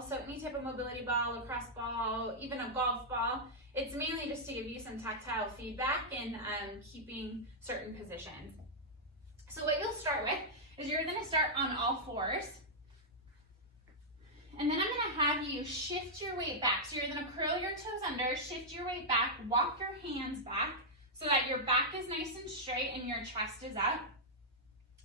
ball, so any type of mobility ball, lacrosse ball, even a golf ball. It's mainly just to give you some tactile feedback in keeping certain positions. So what you'll start with is you're gonna start on all fours. And then I'm gonna have you shift your weight back. So you're gonna curl your toes under, shift your weight back, walk your hands back so that your back is nice and straight and your chest is up.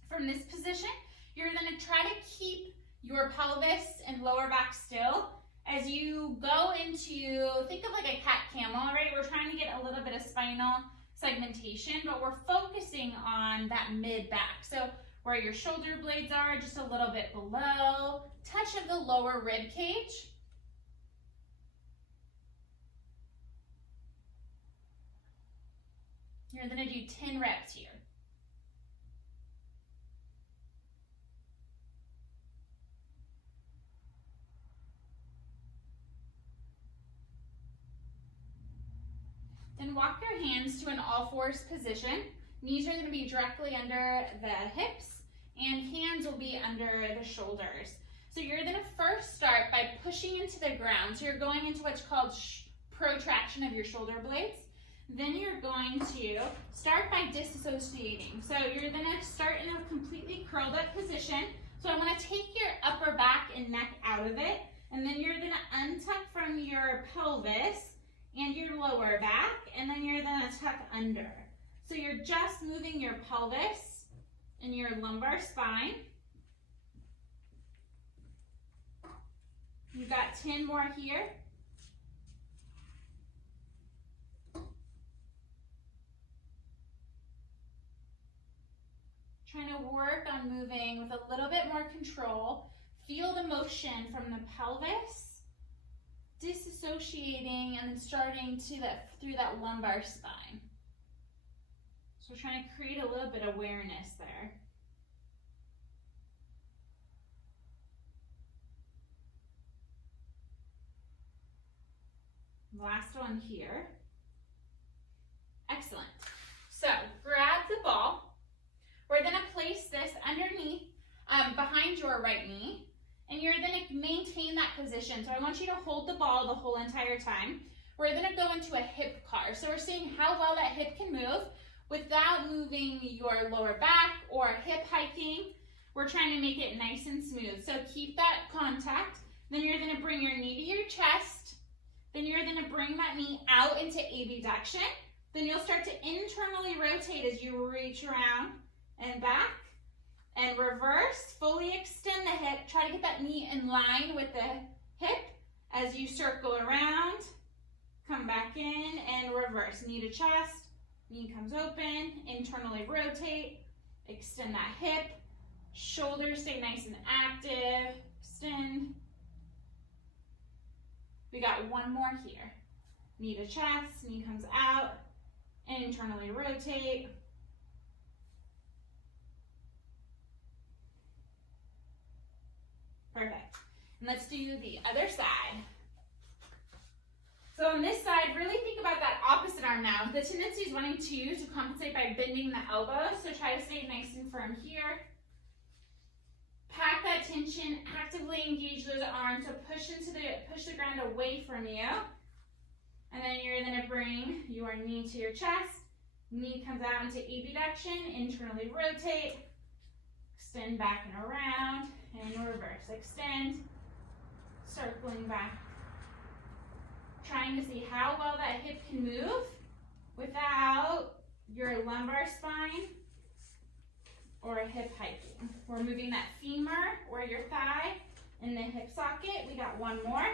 From this position, you're gonna try to keep your pelvis and lower back still. As you go into, think of like a cat camel, right? We're trying to get a little bit of spinal segmentation, but we're focusing on that mid back. So where your shoulder blades are, just a little bit below, touch of the lower rib cage. You're gonna do 10 reps here. Then walk your hands to an all fours position. Knees are going to be directly under the hips and hands will be under the shoulders. So you're going to first start by pushing into the ground. So you're going into what's called protraction of your shoulder blades. Then you're going to start by disassociating. So you're going to start in a completely curled up position. So I want to take your upper back and neck out of it. And then you're going to untuck from your pelvis and your lower back, and then you're gonna tuck under. So you're just moving your pelvis and your lumbar spine. You've got 10 more here. Trying to work on moving with a little bit more control. Feel the motion from the pelvis, disassociating and then starting to through that lumbar spine. So we're trying to create a little bit of awareness there. Last one here. Excellent. So grab the ball. We're going to place this underneath, behind your right knee. And you're going to maintain that position. So I want you to hold the ball the whole entire time. We're going to go into a hip car. So we're seeing how well that hip can move without moving your lower back or hip hiking. We're trying to make it nice and smooth. So keep that contact. Then you're going to bring your knee to your chest. Then you're going to bring that knee out into abduction. Then you'll start to internally rotate as you reach around and back. And reverse, fully extend the hip. Try to get that knee in line with the hip as you circle around. Come back in and reverse. Knee to chest, knee comes open, internally rotate, extend that hip. Shoulders stay nice and active, extend. We got one more here. Knee to chest, knee comes out, internally rotate. Perfect. And let's do the other side. So on this side, really think about that opposite arm now. The tendency is wanting to compensate by bending the elbows. So try to stay nice and firm here. Pack that tension, actively engage those arms. So push the ground away from you. And then you're gonna bring your knee to your chest. Knee comes out into abduction, internally rotate. Extend back and around, and reverse. Extend, circling back. Trying to see how well that hip can move without your lumbar spine or hip hiking. We're moving that femur or your thigh in the hip socket. We got one more.